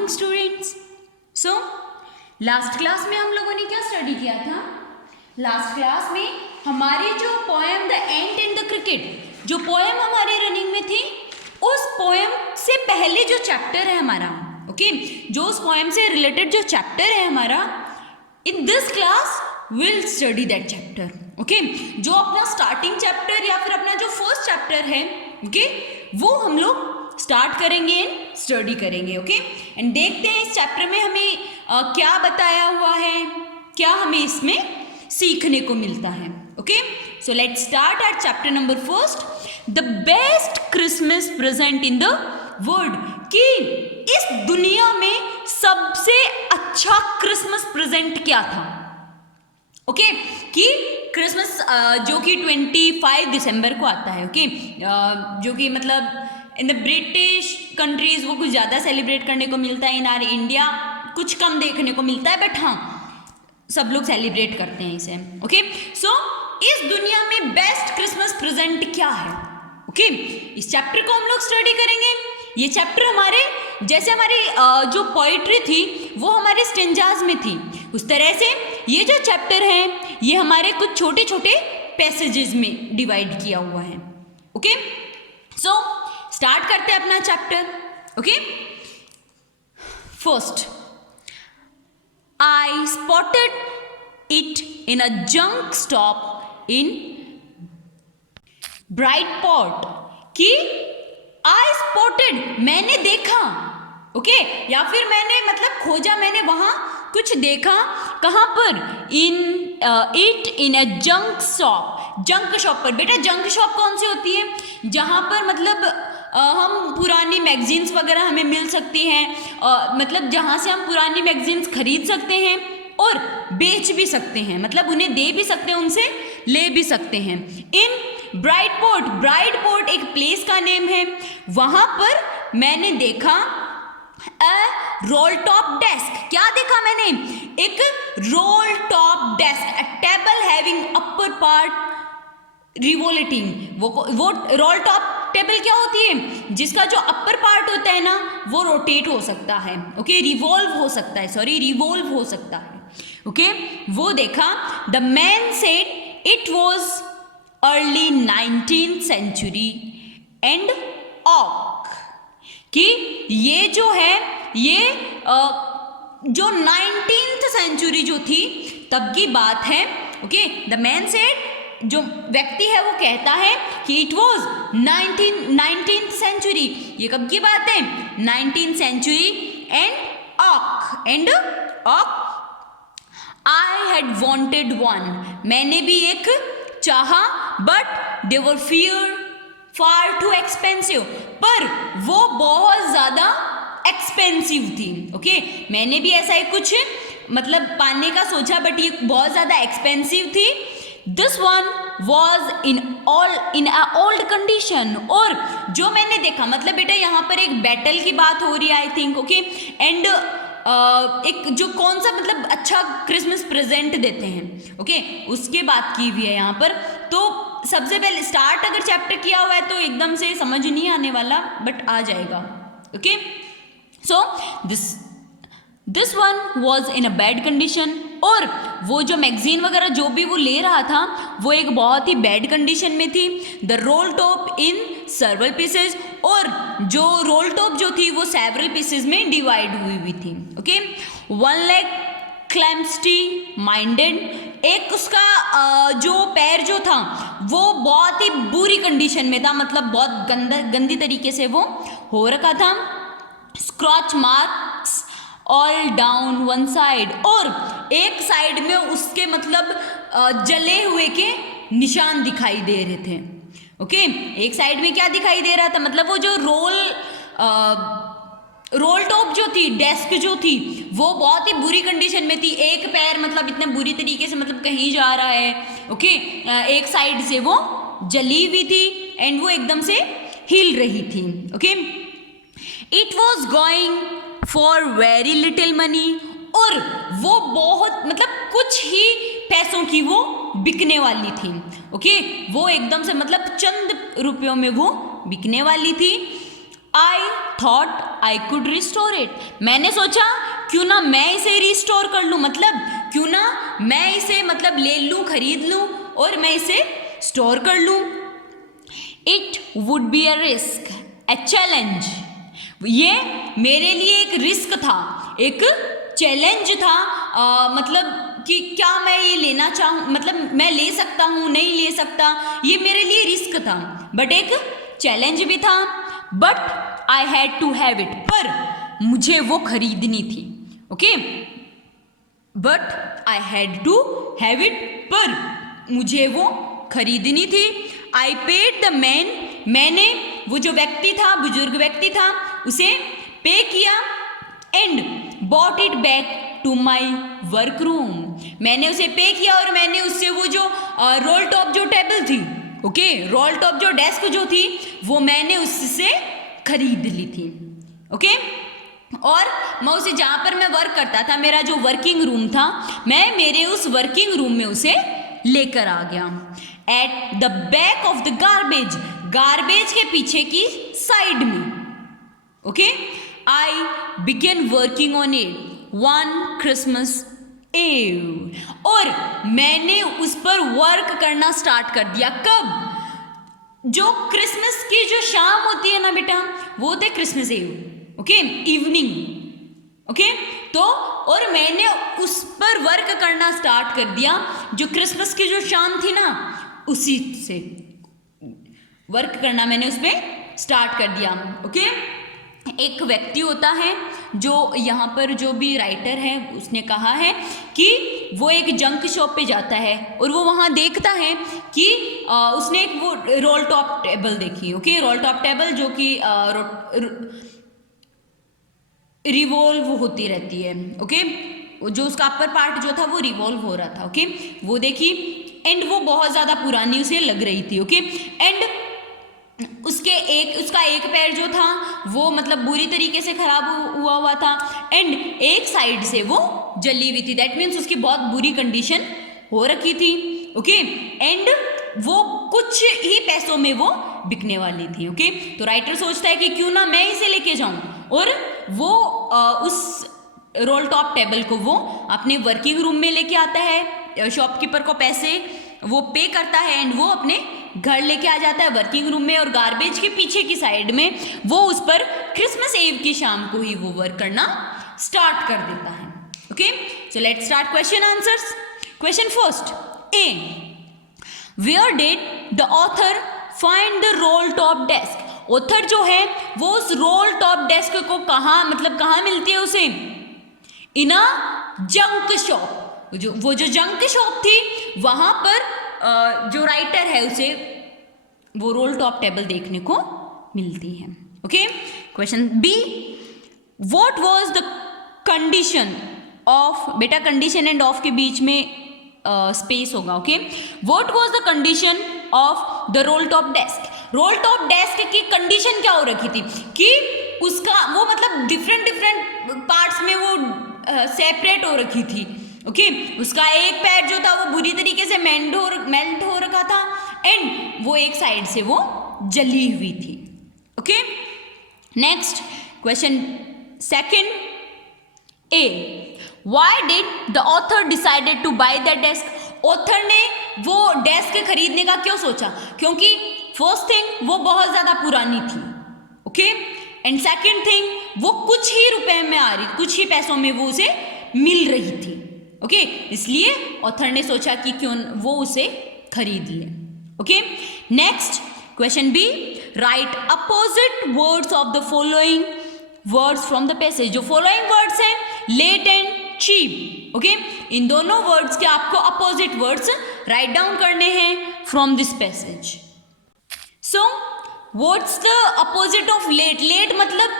Morning students. So last class में हम लोगों ने क्या स्टडी किया था? लास्ट क्लास में हमारी जो poem the ant and the cricket, जो पोएम हमारी रनिंग में थी, उस पोएम से पहले जो चैप्टर है हमारा, ओके, जो उस पोएम से रिलेटेड जो चैप्टर है हमारा, in this class will study that chapter. Okay, जो अपना स्टार्टिंग चैप्टर या फिर अपना जो फर्स्ट चैप्टर है, ओके, वो हम लोग स्टार्ट करेंगे एंड स्टडी करेंगे। ओके, एंड देखते हैं इस चैप्टर में हमें क्या बताया हुआ है, क्या हमें इसमें सीखने को मिलता है। Okay, so let's start at chapter number first, the best Christmas present in the world. कि इस दुनिया में सबसे अच्छा क्रिसमस प्रेजेंट क्या था? ओके, कि क्रिसमस जो कि 25 दिसंबर को आता है। ओके, जो कि मतलब इन द ब्रिटिश कंट्रीज वो कुछ ज़्यादा सेलिब्रेट करने को मिलता है, इन आर इंडिया कुछ कम देखने को मिलता है, बट हाँ सब लोग सेलिब्रेट करते हैं इसे। ओके, सो इस दुनिया में बेस्ट क्रिसमस प्रेजेंट क्या है? ओके, इस चैप्टर को हम लोग स्टडी करेंगे। ये चैप्टर हमारे जैसे हमारी जो पोइट्री थी वो हमारे स्टेंजाज में थी, उस तरह से ये जो चैप्टर है ये हमारे कुछ छोटे छोटे पैसेजेस में डिवाइड किया हुआ है। ओके, सो स्टार्ट करते हैं अपना chapter. Okay, first, I spotted it in a junk stop in Brighton. कि आई स्पॉटेड मैंने देखा, ओके, या फिर मैंने मतलब खोजा, मैंने वहां कुछ देखा। कहां पर? In it in a junk shop. Junk shop पर। बेटा जंक शॉप कौन सी होती है? जहां पर मतलब हम पुरानी मैगजीन्स वगैरह हमें मिल सकती हैं, मतलब जहां से हम पुरानी मैगजीन्स खरीद सकते हैं और बेच भी सकते हैं, मतलब उन्हें दे भी सकते हैं, उनसे ले भी सकते हैं। इन ब्राइटपॉट, ब्राइटपॉट एक प्लेस का नेम है, वहां पर मैंने देखा रोल टॉप डेस्क। क्या देखा मैंने? एक रोल टॉप डेस्क, अ table having upper part revolting. वो रोल टॉप टेबल क्या होती है? जिसका जो अपर पार्ट होता है ना वो रोटेट हो सकता है। ओके, रिवॉल्व हो सकता है, सॉरी रिवॉल्व हो सकता है। ओके, वो देखा। The man said it was early 19th century and oak. कि ये जो है ये जो 19th सेंचुरी जो थी तब की बात है। ओके, द मैन सेड, जो व्यक्ति है वो कहता है कि इट वॉज 19th सेंचुरी। ये कब की बात है? 19th सेंचुरी एंड ऑक आई हैड वॉन्टेड वन। मैंने भी एक चाहा, but they were fear far too expensive. पर वो बहुत ज़्यादा एक्सपेंसिव थी। ओके, मैंने भी ऐसा ही कुछ मतलब पाने का सोचा, बट ये बहुत ज़्यादा एक्सपेंसिव थी। This one was in a old condition. और जो मैंने देखा, मतलब बेटा यहाँ पर एक बैटल की बात हो रही है आई थिंक। ओके, एंड एक जो कौन सा मतलब अच्छा क्रिसमस प्रेजेंट देते हैं, ओके, उसके बात की हुई है यहाँ पर। तो सबसे पहले स्टार्ट अगर चैप्टर किया हुआ है तो एकदम से समझ नहीं आने वाला, बट आ जाएगा। Okay, so this one was in a bad condition. और वो जो मैगजीन वगैरह जो भी वो ले रहा था वो एक बहुत ही बैड कंडीशन में थी। The roll top in several pieces. और जो रोल टॉप जो थी वो सेवरल पीसेज में डिवाइड हुई थी। Okay, one leg clumsy minded. एक उसका जो पैर जो था वो बहुत ही बुरी कंडीशन में था, मतलब बहुत गंदी तरीके से वो हो रखा था। Scratch marks all down one side. और एक साइड में उसके मतलब जले हुए के निशान दिखाई दे रहे थे। ओके, एक साइड में क्या दिखाई दे रहा था? मतलब वो जो रोल टॉप जो थी, डेस्क जो थी, वो बहुत ही बुरी कंडीशन में थी। एक पैर मतलब इतने बुरी तरीके से मतलब कहीं जा रहा है। ओके, एक साइड से वो जली हुई थी एंड वो एकदम से हिल रही थी। Okay, it was going for very little money. और वो बहुत मतलब कुछ ही पैसों की वो बिकने वाली थी। ओके, वो एकदम से मतलब चंद रुपयों में वो बिकने वाली थी। I thought I could restore it, मैंने सोचा क्यों ना मैं इसे रिस्टोर कर लूँ, मतलब क्यों ना मैं इसे मतलब ले लूँ, खरीद लूँ और मैं इसे स्टोर कर लूँ। It would be a risk a challenge, ये मेरे लिए एक रिस्क था, एक चैलेंज था, मतलब कि क्या मैं ये लेना चाहूँ, मतलब मैं ले सकता हूँ नहीं ले सकता, ये मेरे लिए रिस्क था, बट एक चैलेंज भी था। But I had to have it, पर मुझे वो खरीदनी थी। Okay, but I had to have it, पर मुझे वो खरीदनी थी। आई पेड द मैन, मैंने वो जो व्यक्ति था, बुजुर्ग व्यक्ति था, उसे पे किया। And bought it back to my work room, मैंने उसे पे किया और मैंने उससे वो जो रोल टॉप जो टेबल थी, ओके, रोल टॉप जो डेस्क जो थी, वो मैंने उससे खरीद ली थी। ओके, और मैं उसे जहाँ पर मैं वर्क करता था, मेरा जो वर्किंग रूम था, मैं मेरे उस वर्किंग रूम में उसे लेकर आ गया। At the back of the garbage, garbage के पीछे की साइड में। Okay, I began working on it one Christmas eve, और मैंने उस पर वर्क करना स्टार्ट कर दिया। कब? जो क्रिसमस की जो शाम होती है ना बेटा, वो होते क्रिसमस एव, ओके, इवनिंग। ओके, तो और मैंने उस पर वर्क करना स्टार्ट कर दिया, जो क्रिसमस की जो शाम थी ना, उसी से वर्क करना मैंने उस पर स्टार्ट कर दिया। ओके, एक व्यक्ति होता है जो यहाँ पर जो भी राइटर है उसने कहा है कि वो एक जंक शॉप पे जाता है और वो वहाँ देखता है कि उसने एक वो रोल टॉप टेबल देखी। ओके, रोल टॉप टेबल जो कि रिवॉल्व होती रहती है। ओके, जो उसका अपर पार्ट जो था वो रिवॉल्व हो रहा था। ओके, वो देखी एंड वो बहुत ज़्यादा पुरानी उसे लग रही थी। ओके, एंड उसका एक पैर जो था वो मतलब बुरी तरीके से खराब हुआ था एंड एक साइड से वो जली हुई थी, दैट मीन्स उसकी बहुत बुरी कंडीशन हो रखी थी। ओके, एंड वो कुछ ही पैसों में वो बिकने वाली थी। ओके, तो राइटर सोचता है कि क्यों ना मैं इसे लेके जाऊं, और वो उस रोल टॉप टेबल को वो अपने वर्किंग रूम में लेके आता है, शॉपकीपर को पैसे वो पे करता है एंड वो अपने घर लेके आ जाता है वर्किंग रूम में, और गार्बेज के पीछे की साइड में वो उस पर क्रिसमस ईव की शाम को ही वो वर्क करना स्टार्ट कर देता है। Okay, so let's start question answers. Question first, A, where did the author find the roll top desk, author जो है वो उस रोल टॉप डेस्क को कहाँ मतलब कहाँ मिलती है उसे, इन अ जंक शॉप, वो जो जंक शॉप थी वहां पर जो राइटर है उसे वो रोल टॉप टेबल देखने को मिलती है। Okay, question B, what was the condition of, बेटा कंडीशन एंड ऑफ के बीच में स्पेस होगा। Okay, what was the condition of the roll top desk, roll top desk की कंडीशन क्या हो रखी थी कि उसका वो मतलब डिफरेंट पार्ट्स में वो सेपरेट हो रखी थी। ओके, उसका एक पैर जो था वो बुरी तरीके से मेल्ट हो रखा था एंड वो एक साइड से वो जली हुई थी। Okay, next question second, A, why did the author decided to buy the desk, author ने वो डेस्क खरीदने का क्यों सोचा, क्योंकि फर्स्ट थिंग वो बहुत ज्यादा पुरानी थी। ओके, एंड सेकंड थिंग वो कुछ ही रुपए में आ रही, कुछ ही पैसों में वो उसे मिल रही थी। ओके, इसलिए ऑथर ने सोचा कि क्यों वो उसे खरीद ले। Okay, next question B, write opposite words of the following words from the passage, जो फॉलोइंग वर्ड्स हैं लेट एंड चीप। ओके, इन दोनों वर्ड्स के आपको अपोजिट वर्ड्स राइट डाउन करने हैं from this passage. So what's the opposite of late, late मतलब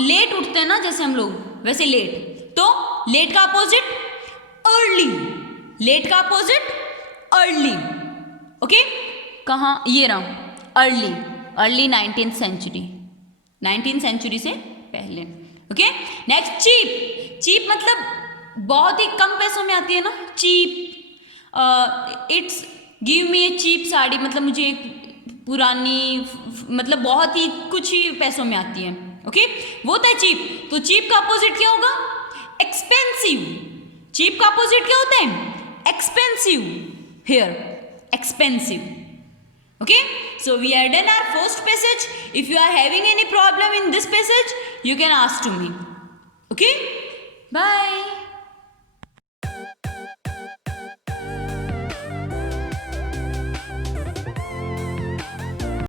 late उठते हैं ना जैसे हम लोग, वैसे लेट, तो लेट का अपोजिट अर्ली, लेट का अपोजिट अर्ली। ओके, कहाँ ये रहा अर्ली, अर्ली 19th सेंचुरी से पहले। ओके, नेक्स्ट चीप, चीप मतलब बहुत ही कम पैसों में आती है ना, cheap, it's give me a cheap sari, मतलब मुझे एक पुरानी, मतलब बहुत ही कुछ ही पैसों में आती है। ओके, वो होता है चीप। तो चीप का अपोजिट क्या होगा? एक्सपेंसिव। चीप का अपोजिट क्या होता है? Expensive. Here expensive. Okay, so we are done our first passage. If you are having any problem in this passage, you can ask to me. Okay, bye.